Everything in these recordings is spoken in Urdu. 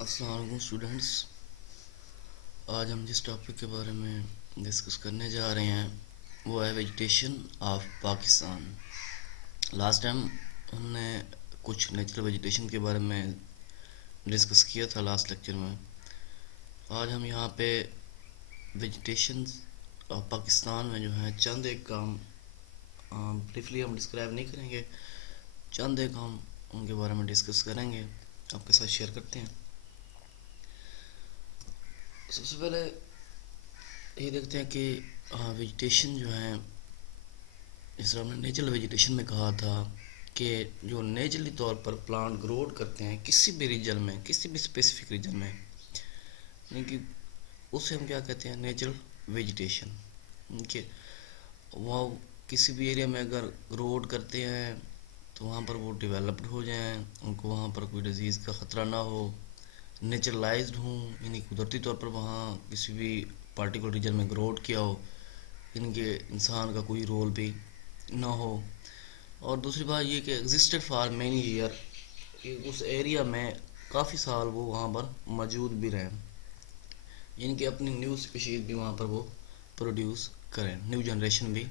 السلام علیکم اسٹوڈنٹس. آج ہم جس ٹاپک کے بارے میں ڈسکس کرنے جا رہے ہیں وہ ہے vegetation of Pakistan. Last time ہم نے کچھ نیچرل ویجیٹیشن کے بارے میں ڈسکس کیا تھا لاسٹ لیکچر میں. آج ہم یہاں پہ ویجیٹیشن آف پاکستان میں جو ہے چند ایک کام بریفلی ہم ڈسکرائب نہیں کریں گے، چند ایک ہم ان کے بارے میں ڈسکس کریں گے، آپ کے ساتھ شیئر کرتے ہیں. سب سے پہلے یہ دیکھتے ہیں کہ ویجیٹیشن جو ہے، جس طرح ہم نے نیچرل ویجیٹیشن میں کہا تھا کہ جو نیچرلی طور پر پلانٹ گروڈ کرتے ہیں کسی بھی ریجن میں، کسی بھی اسپیسیفک ریجن میں، یعنی کہ اسے ہم کیا کہتے ہیں، نیچرل ویجیٹیشن. کہ وہ کسی بھی ایریا میں اگر گروڈ کرتے ہیں تو وہاں پر وہ ڈیولپڈ ہو جائیں، ان کو وہاں پر کوئی ڈیزیز کا خطرہ نہ ہو، نیچرلائزڈ ہوں، یعنی قدرتی طور پر وہاں کسی بھی پارٹیکولر ریجن میں گروڈ کیا ہو، ان کے انسان کا کوئی رول بھی نہ ہو. اور دوسری بات یہ کہ ایگزسٹڈ فار مینی ایئر، کہ اس ایریا میں کافی سال وہ وہاں پر موجود بھی رہیں، یعنی کہ اپنی نیو اسپیشیز بھی وہاں پر وہ پروڈیوس کریں، نیو جنریشن بھی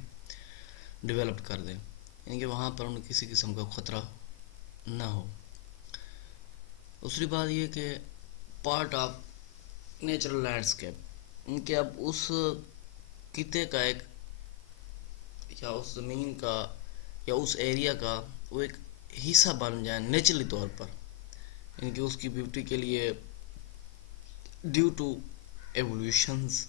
ڈیولپ کر دیں، یعنی کہ وہاں پر انہیں کسی قسم کا خطرہ نہ ہو. دوسری بات یہ کہ پارٹ آف نیچرل لینڈسکیپ، ان کے اب اس خطے کا ایک یا اس زمین کا یا اس ایریا کا وہ ایک حصہ بن جائیں نیچرلی طور پر، یعنی کہ اس کی بیوٹی کے لیے ڈیو ٹو ایولیوشنز،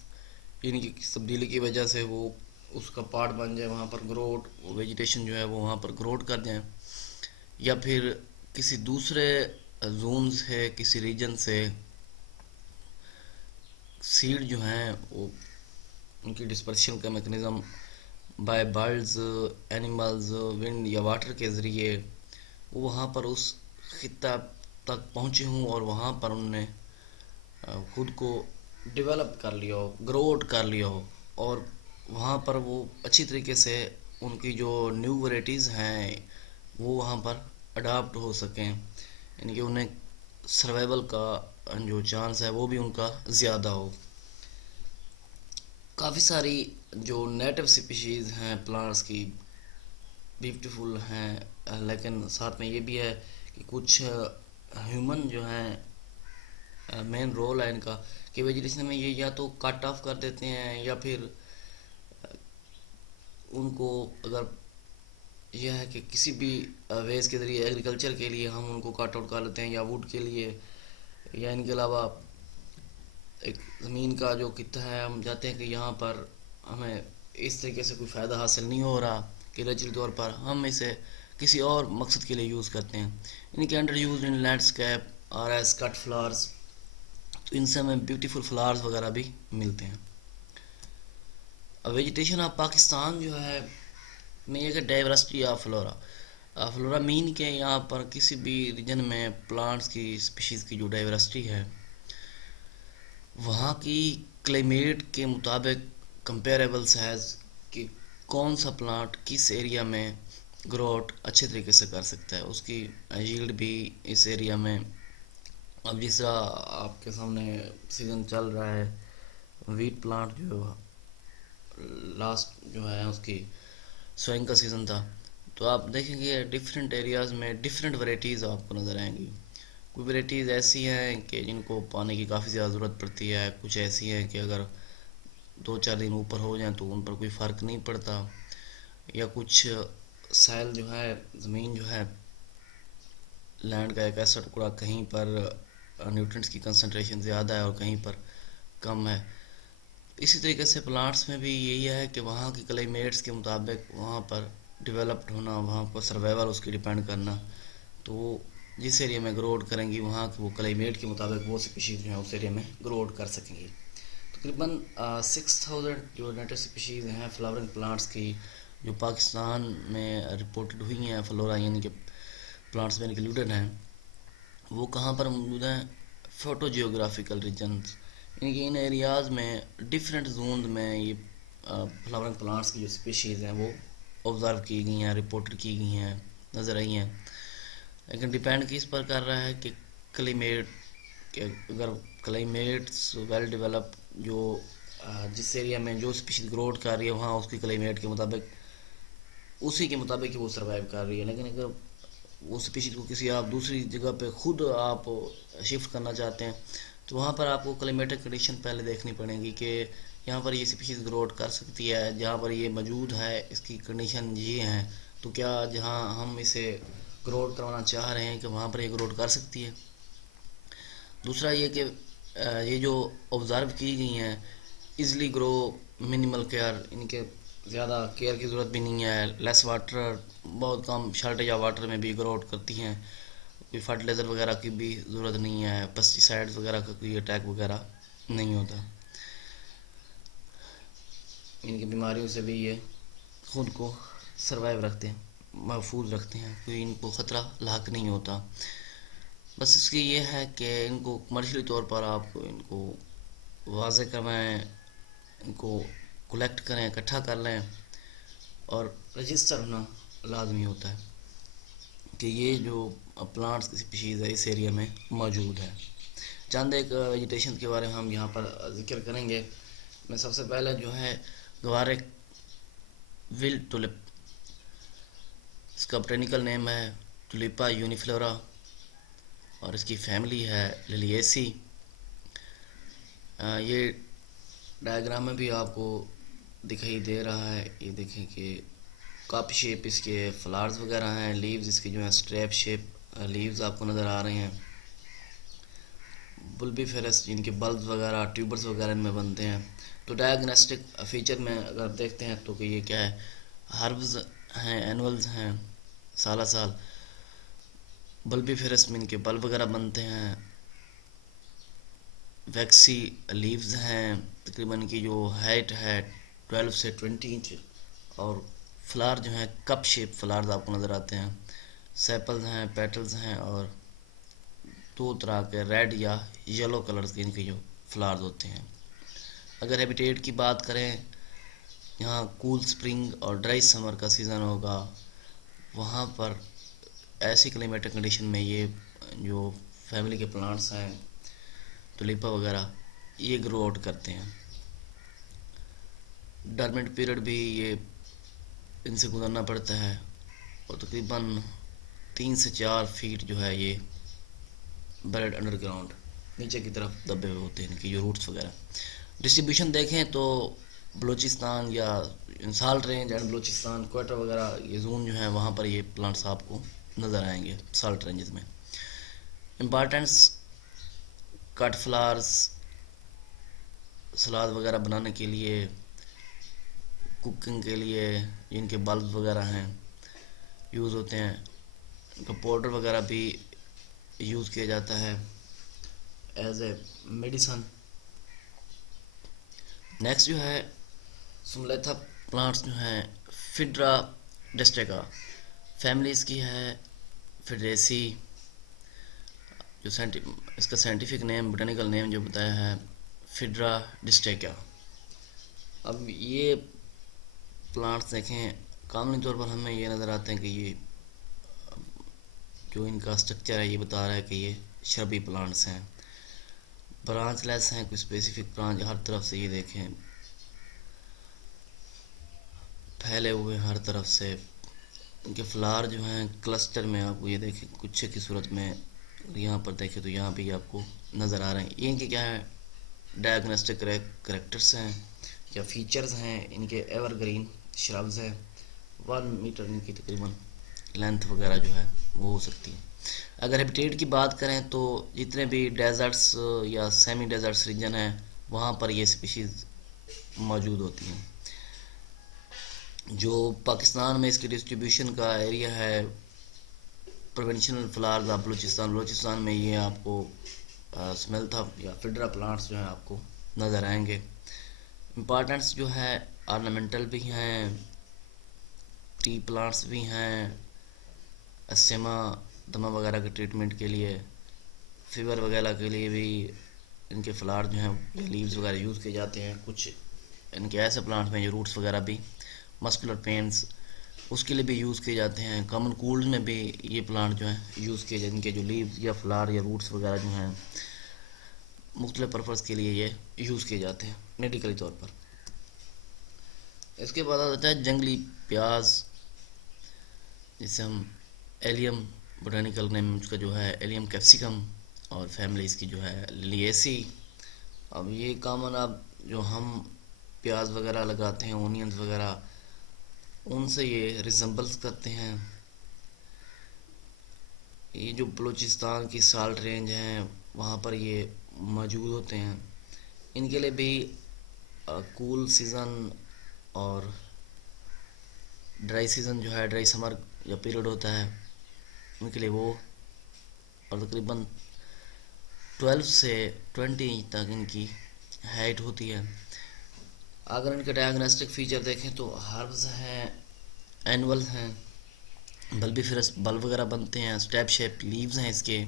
یعنی کہ تبدیلی کی وجہ سے وہ اس کا پارٹ بن جائے، وہاں پر گروڈ ویجیٹیشن جو ہے وہ وہاں پر گروڈ کر جائیں، یا پھر کسی دوسرے زونز ہے، کسی ریجن سے سیڈ جو ہیں وہ ان کی ڈسپرشن کا میکنزم بائی برڈز، اینیملز، ونڈ یا واٹر کے ذریعے وہ وہاں پر اس خطہ تک پہنچے ہوں اور وہاں پر انہوں نے خود کو ڈیولپ کر لیا ہو، گروڈ کر لیا ہو، اور وہاں پر وہ اچھی طریقے سے ان کی جو نیو ورائٹیز ہیں وہ وہاں پر اڈاپٹ ہو سکیں، یعنی کہ انہیں سروائیول کا جو چانس ہے وہ بھی ان کا زیادہ ہو. کافی ساری جو نیٹو اسپیشیز ہیں پلانٹس کی بیوٹیفل ہیں، لیکن ساتھ میں یہ بھی ہے کہ کچھ ہیومن جو ہیں مین رول ہے ان کا کہ ویجیٹیشن میں یہ یا تو کٹ آف کر دیتے ہیں، یا پھر ان کو اگر یہ ہے کہ کسی بھی ویز کے ذریعے ایگریکلچر کے لیے ہم ان کو کٹ آؤٹ کر لیتے ہیں، یا ووڈ کے لیے، یا ان کے علاوہ ایک زمین کا جو خطہ ہے ہم چاہتے ہیں کہ یہاں پر ہمیں اس طریقے سے کوئی فائدہ حاصل نہیں ہو رہا کہ نیچرل طور پر ہم اسے کسی اور مقصد کے لیے یوز کرتے ہیں، یعنی کہ انڈر یوز ان لینڈسکیپ اور ایز کٹ فلاورز، تو ان سے ہمیں بیوٹیفل فلاورز وغیرہ بھی ملتے ہیں. ویجیٹیشن آف پاکستان جو ہے میں یہ کہ ڈائیورسٹی آف فلورا، فلورا مین کہ یہاں پر کسی بھی ریجن میں پلانٹس کی اسپیشیز کی جو ڈائیورسٹی ہے وہاں کی کلائمیٹ کے مطابق کمپیریبلس ہیز کہ کون سا پلانٹ کس ایریا میں گروتھ اچھے طریقے سے کر سکتا ہے، اس کی ییلڈ بھی اس ایریا میں. اب جس طرح آپ کے سامنے سیزن چل رہا ہے ویٹ پلانٹ جو لاسٹ جو ہے اس کی سوئنگ کا سیزن تھا، تو آپ دیکھیں گے ڈفرینٹ ایریاز میں ڈفرینٹ ورائٹیز آپ کو نظر آئیں گی. کوئی ورائٹیز ایسی ہیں کہ جن کو پانی کی کافی زیادہ ضرورت پڑتی ہے، کچھ ایسی ہیں کہ اگر 2-4 دن اوپر ہو جائیں تو ان پر کوئی فرق نہیں پڑتا، یا کچھ سائل جو ہے زمین جو ہے لینڈ کا ایک ایسا ٹکڑا کہیں پر نیوٹرینٹس کی کنسنٹریشن زیادہ ہے اور کہیں پر کم ہے. اسی طریقے سے پلانٹس میں بھی یہی ہے کہ وہاں کی کلائمیٹس کے مطابق وہاں پر ڈیولپڈ ہونا، وہاں پر سروائیول اس کی ڈیپینڈ کرنا، تو وہ جس ایریا میں گروڈ کریں گی وہاں کے وہ کلائمیٹ کے مطابق وہ اسپیشیز جو ہیں اس ایریا میں گروڈ کر سکیں گی. تقریباً 6000 جو نیٹو اسپیشیز ہیں فلاورنگ پلانٹس کی جو پاکستان میں رپورٹڈ ہوئی ہیں، فلورا یعنی کہ پلانٹس میں انکلوڈڈ ہیں، وہ کہاں پر موجود ہیں؟ فوٹو جیوگرافیکل ریجنز، یعنی کہ ان ایریاز میں ڈفرینٹ زونز میں یہ فلاورنگ پلانٹس کی جو اسپیشیز ہیں وہ آبزرو کی گئی ہیں، رپورٹڈ کی گئی ہیں، نظر آئی ہیں. لیکن ڈیپینڈ کس پر کر رہا ہے کہ کلائمیٹ کہ اگر کلائمیٹس ویل ڈیولپ جو جس ایریا میں جو اسپیشیز گروتھ کر رہی ہے وہاں اس کی کلائمیٹ کے مطابق اسی کے مطابق ہی وہ سروائیو کر رہی ہے. لیکن اگر وہ اسپیشیز کو کسی آپ دوسری جگہ پہ خود آپ شفٹ کرنا چاہتے ہیں تو وہاں پر آپ کو کلائمیٹک کنڈیشن پہلے دیکھنی پڑیں گی کہ یہاں پر یہ اسپیشیز گروتھ کر سکتی ہے, جہاں پر یہ موجود ہے اس کی کنڈیشن یہ ہیں, تو کیا جہاں ہم اسے گروتھ کروانا چاہ رہے ہیں کہ وہاں پر یہ گروتھ کر سکتی ہے. دوسرا یہ کہ یہ جو آبزرو کی گئی ہیں ایزلی گرو منیمل کیئر, ان کے زیادہ کیئر کی ضرورت بھی نہیں ہے, لیس واٹر, بہت کم شارٹیج آف واٹر میں بھی گروتھ کرتی ہیں, کوئی فرٹیلائزر وغیرہ کی بھی ضرورت نہیں ہے, پیسٹی سائڈز وغیرہ کا کوئی اٹیک وغیرہ نہیں ہوتا, ان کی بیماریوں سے بھی یہ خود کو سروائیو رکھتے ہیں, محفوظ رکھتے ہیں, کوئی ان کو خطرہ لاحق نہیں ہوتا. بس اس کی یہ ہے کہ ان کو کمرشلی طور پر آپ ان کو واضح کروائیں, ان کو کلیکٹ کریں, اکٹھا کر لیں, اور رجسٹر ہونا لازمی ہوتا ہے کہ یہ جو پلانٹس کی اسپیشیز ہے اس ایریا میں موجود ہے. چند ایک ویجیٹیشن کے بارے میں ہم یہاں پر ذکر کریں گے. میں سب سے پہلے جو ہے گوارے ول ٹولپ, اس کا بوٹینیکل نیم ہے ٹولیپا یونیفلورا اور اس کی فیملی ہے لیلییسی. یہ ڈائیگرام میں بھی آپ کو دکھائی دے رہا ہے, یہ دیکھیں کہ کپ شیپ اس کے فلاورز وغیرہ ہیں, لیوز اس کی جو ہیں اسٹریپ شیپ لیوز آپ کو نظر آ رہے ہیں. بلبی فیرس جن کے بلبز وغیرہ ٹیوبرز وغیرہ ان میں بنتے ہیں. تو ڈائگنوسٹک فیچر میں اگر دیکھتے ہیں تو کہ یہ کیا ہے, ہربز ہیں, اینولز ہیں, سالہ سال. بلبی فیرس میں ان کے بلب وغیرہ بنتے ہیں, ویکسی لیوز ہیں, تقریباً کی جو ہائٹ ہے 12 سے 20 انچ, اور فلاور جو ہیں کپ شیپ فلاورز آپ کو نظر آتے ہیں. سیپلز ہیں, پیٹلز ہیں, اور دو طرح کے ریڈ یا یلو کلرز کے ان کے جو فلاورز ہوتے ہیں. اگر ہیبیٹیٹ کی بات کریں, یہاں کول سپرنگ اور ڈرائی سمر کا سیزن ہوگا, وہاں پر ایسی کلائمیٹک کنڈیشن میں یہ جو فیملی کے پلانٹس ہیں ٹولیپا وغیرہ یہ گرو آؤٹ کرتے ہیں. ڈرمنٹ پیریڈ بھی یہ ان سے گزرنا پڑتا ہے, اور تقریباً 3 سے 4 فیٹ جو ہے یہ بریڈ انڈر گراؤنڈ نیچے کی طرف دبے ہوئے ہوتے ہیں ان کی جو روٹس وغیرہ. ڈسٹریبیوشن دیکھیں تو بلوچستان یا salt range and Balochistan Quetta وغیرہ یہ زون جو ہیں وہاں پر یہ پلانٹس آپ کو نظر آئیں گے سالٹ رینجز میں. امپارٹینس کٹ فلاورز سلاد وغیرہ بنانے کے لیے, کوکنگ کے لیے جن کے بلب وغیرہ ہیں یوز ہوتے ہیں, ان کا پاؤڈر وغیرہ بھی یوز کیا جاتا ہے ایز اے میڈیسن. نیکسٹ جو ہے سملیتھا پلانٹس جو ہیں فیڈرا ڈسٹیکا, فیملیز کی ہے فیڈریسی, جو اس کا سائنٹیفک نیم بوٹینیکل نیم جو بتایا ہے فیڈرا ڈسٹیکا. اب یہ پلانٹس دیکھیں کاملی طور پر ہمیں یہ نظر آتے ہیں کہ یہ جو ان کا اسٹرکچر ہے یہ بتا رہا ہے کہ یہ شربی پلانٹس ہیں, برانچ لیس ہیں, کوئی اسپیسیفک برانچ ہر طرف سے یہ دیکھیں پھیلے ہوئے ہر طرف سے. ان کے فلاور جو ہیں کلسٹر میں آپ کو یہ دیکھیں گچھے کی صورت میں, یہاں پر دیکھیں تو یہاں بھی آپ کو نظر آ رہے ہیں. یہ ان کے کیا ہے ڈائگنوسٹک کریکٹرس ہیں یا فیچرز ہیں, ان کے ایور گرین شربز ہیں, 1 میٹر ان کی تقریباً لینتھ وغیرہ جو ہے وہ ہو سکتی ہے. اگر ہیبیٹیٹ کی بات کریں تو جتنے بھی ڈیزرٹس یا سیمی ڈیزرٹس ریجن ہیں وہاں پر یہ اسپیشیز موجود ہوتی ہیں. جو پاکستان میں اس کی ڈسٹریبیوشن کا ایریا ہے پروونشنل فلاورز آف بلوچستان میں یہ آپ کو سمیلتھا یا فیڈرا پلانٹس جو ہیں آپ کو نظر آئیں گے. امپارٹنس جو ہے آرنامنٹل بھی ہیں, ٹی پلانٹس بھی ہیں, اسٹیما دمہ وغیرہ کے ٹریٹمنٹ کے لیے, فیور وغیرہ کے لیے بھی ان کے فلاور جو ہیں لیوز وغیرہ یوز کیے جاتے ہیں. کچھ ان کے ایسے پلانٹس میں جو روٹس وغیرہ بھی مسکولر پینس اس کے لیے بھی یوز کیے جاتے ہیں. کامن کولڈ میں بھی یہ پلانٹ جو ہیں یوز کیے جاتے ہیں, ان کے جو لیوز یا فلاور یا روٹس وغیرہ جو ہیں مختلف پرپز کے لیے یہ یوز کیے جاتے ہیں میڈیکلی طور پر. اس کے بعد آ جاتا ہے جنگلی پیاز، جسے ہم ایلیم، بوٹینیکل نیم اس کا جو ہے ایلیم کیپسیکم، اور فیملی اس کی جو ہے لیلییسی. اب یہ کامن اب جو ہم پیاز وغیرہ لگاتے ہیں، اونینز وغیرہ، ان سے یہ ریزمبلس کرتے ہیں. یہ جو بلوچستان کی سالٹ رینج ہیں وہاں پر یہ موجود ہوتے ہیں. ان کے لیے بھی کول سیزن اور ڈرائی سیزن جو ہے، ڈرائی سمر جو پیریڈ ہوتا ہے ان کے لیے وہ، اور تقریباً 12 سے 20 انچ تک ان کی ہائٹ ہوتی ہے. اگر ان کے ڈائگنوسٹک فیچر دیکھیں تو ہربز ہیں، اینول ہیں، بلبی فرس بل وغیرہ بنتے ہیں، اسٹیپ شیپ لیوز ہیں اس کے،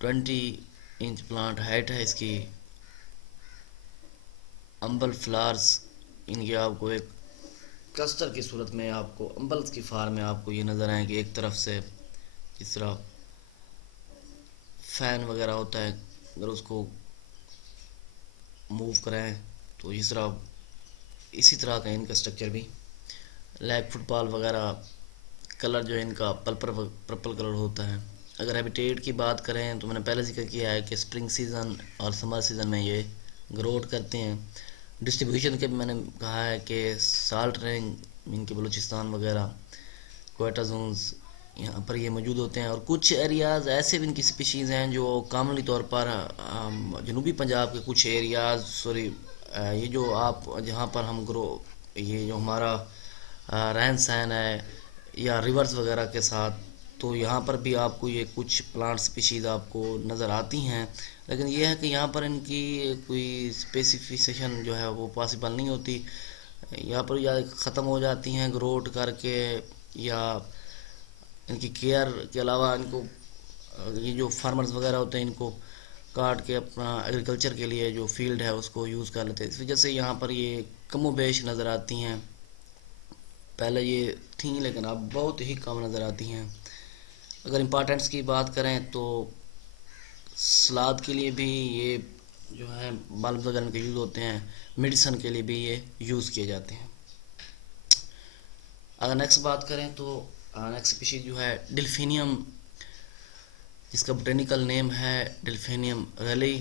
20 انچ پلانٹ ہائٹ ہے اس کی. امبل فلارز ان کی آپ کو ایک کلسٹر کی صورت میں، آپ کو امبلس کی فارم میں آپ کو یہ نظر آئیں کہ ایک طرف سے جس طرح فین وغیرہ ہوتا ہے، اگر اس کو موو کریں تو اس طرح، اسی طرح کا ان کا اسٹرکچر بھی لائک فٹ بال وغیرہ. کلر جو ان کا پرپل کلر ہوتا ہے. اگر ہیبیٹیٹ کی بات کریں تو میں نے پہلے ذکر کیا ہے کہ اسپرنگ سیزن اور سمر سیزن میں یہ گروتھ کرتے ہیں. ڈسٹریبیوشن کے میں نے کہا ہے کہ سالٹ رینج ان کے بلوچستان وغیرہ، کوئٹہ زونز، یہاں پر یہ موجود ہوتے ہیں. اور کچھ ایریاز ایسے بھی ان کی اسپیشیز ہیں جو کامنلی طور پر جنوبی پنجاب کے کچھ ایریاز، یہ جو آپ جہاں پر ہم یہ جو ہمارا رہن سہن ہے یا ریورز وغیرہ کے ساتھ، تو یہاں پر بھی آپ کو یہ کچھ پلانٹ اسپیشیز آپ کو نظر آتی ہیں. لیکن یہ ہے کہ یہاں پر ان کی کوئی اسپیسیفیکیشن جو ہے وہ پاسبل نہیں ہوتی. یہاں پر یا ختم ہو جاتی ہیں گروتھ کر کے، یا ان کی کیئر کے علاوہ ان کو یہ جو فارمرز وغیرہ ہوتے ہیں ان کو کاٹ کے اپنا ایگریکلچر کے لیے جو فیلڈ ہے اس کو یوز کر لیتے ہیں. اس وجہ سے یہاں پر یہ کم و بیش نظر آتی ہیں. پہلے یہ تھیں لیکن اب بہت ہی کم نظر آتی ہیں. اگر امپارٹنس کی بات کریں تو سلاد کے لیے بھی یہ جو ہے بلب وغیرہ کے یوز ہوتے ہیں، میڈیسن کے لیے بھی یہ یوز کیے جاتے ہیں. اگر نیکسٹ بات کریں تو نیکسٹ اسپیشیز جو ہے ڈلفینیم، جس کا بوٹینیکل نیم ہے ڈلفینیم ریلی،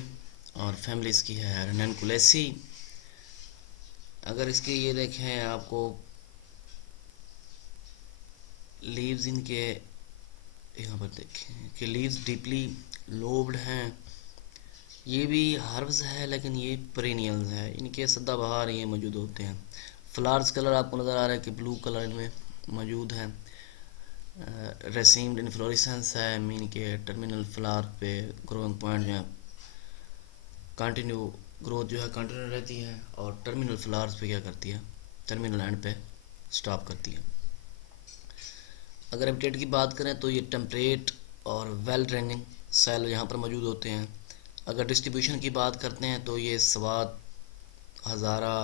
اور فیملی اس کی ہے رینینکولیسی. اگر اس کی یہ دیکھیں آپ کو لیوز ان کے یہاں پر دیکھیں کہ لیوز ڈیپلی لوبڈ ہیں. یہ بھی ہربز ہے لیکن یہ پرینیلز ہے، ان کے سدا بہار یہ موجود ہوتے ہیں. فلارز کلر آپ کو نظر آ رہا ہے کہ بلو کلر ان میں موجود ہے. ریسیمڈ انفلوریسنس ہے، مین کے ٹرمینل فلار پہ گروئنگ پوائنٹ جو ہے کنٹینیو گروتھ جو ہے کنٹینیو رہتی ہے، اور ٹرمینل فلارز پہ کیا کرتی ہے، ٹرمینل اینڈ پہ سٹاپ کرتی ہے. اگر ہیبیٹیٹ کی بات کریں تو یہ ٹیمپریٹ اور ویل ڈریننگ سیل یہاں پر موجود ہوتے ہیں. اگر ڈسٹریبیوشن کی بات کرتے ہیں تو یہ سوات، ہزارہ،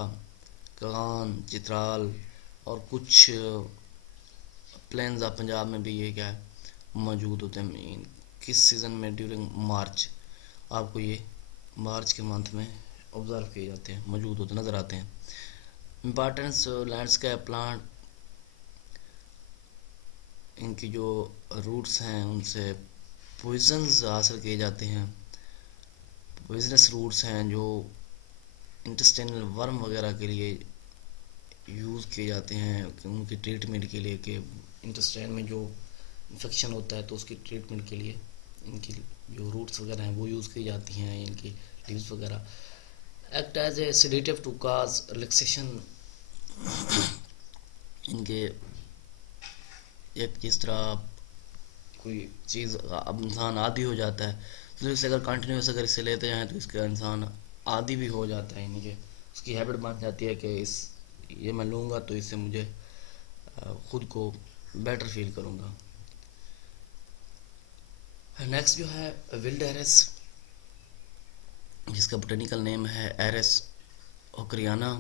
کغان، چترال اور کچھ پلینز آف پنجاب میں بھی یہ کیا ہے موجود ہوتے ہیں. کس سیزن میں؟ ڈیورنگ مارچ. آپ کو یہ مارچ کے منتھ میں آبزرو کیے جاتے ہیں، موجود ہوتے نظر آتے ہیں. امپارٹنس لینڈسکیپ پلانٹ، ان کی جو روٹس ہیں ان سے پوائزنز حاصل کیے جاتے ہیں. پوائزنس روٹس ہیں جو انٹسٹینل ورم وغیرہ کے لیے یوز کیے جاتے ہیں، ان کی ٹریٹمنٹ کے لیے، کہ انٹسٹین میں جو انفیکشن ہوتا ہے تو اس کی ٹریٹمنٹ کے لیے ان کی جو روٹس وغیرہ ہیں وہ یوز کی جاتی ہیں. ان کی لیوز وغیرہ act as a sedative to cause relaxation. ان کے ایک جس طرح کوئی چیز اب انسان عادی ہو جاتا ہے تو اسے اگر کنٹینیوس اگر اسے لیتے ہیں تو اس کا انسان عادی بھی ہو جاتا ہے، یعنی کہ اس کی ہیبٹ بن جاتی ہے کہ یہ میں لوں گا تو اس سے مجھے خود کو بیٹر فیل کروں گا. نیکسٹ جو ہے ولڈ ایرس، جس کا بوٹینیکل نیم ہے ایرس اوکریانا.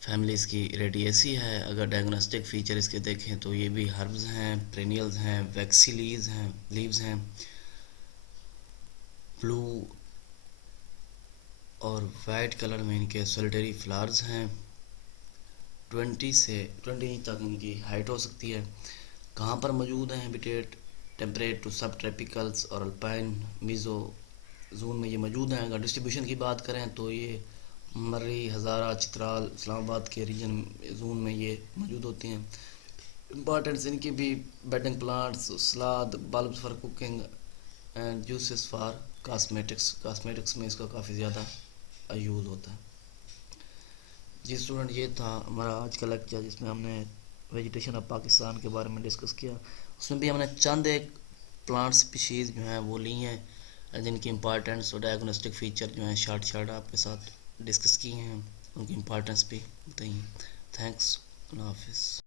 فیملی اس کی ریڈییسی ہے. اگر ڈائگنوسٹک فیچر اس کے دیکھیں تو یہ بھی ہربز ہیں، پرینیلز ہیں، ویکسی لیوز ہیں. بلو اور وائٹ کلر میں ان کے سولیٹری فلاورز ہیں. 20 انچ تک ان کی ہائٹ ہو سکتی ہے. کہاں پر موجود ہیں؟ ہیبیٹیٹ ٹیمپریٹ ٹو سب ٹراپیکلس اور الپائن میزو زون میں یہ موجود ہیں. اگر ڈسٹریبیوشن کی بات کریں تو یہ مری، ہزارہ، چترال، اسلام آباد کے ریجن زون میں یہ موجود ہوتے ہیں. امپارٹینس ان کی بھی: bedding plants, salad, بلبس for cooking and juices for cosmetics میں اس کا کافی زیادہ یوز ہوتا ہے. جی اسٹوڈنٹ، یہ تھا ہمارا آج کا لیکچر جس میں ہم نے ویجیٹیشن آف پاکستان کے بارے میں ڈسکس کیا. اس میں بھی ہم نے چند ایک پلانٹ اسپیشیز جو ہیں وہ لی ہیں جن کی امپارٹینس اور ڈائگنوسٹک فیچر جو ہیں شارٹ آپ کے ساتھ ڈسکس کیے ہیں. ان کی امپارٹینس بھی بتائی ہیں. تھینکس. اللہ حافظ.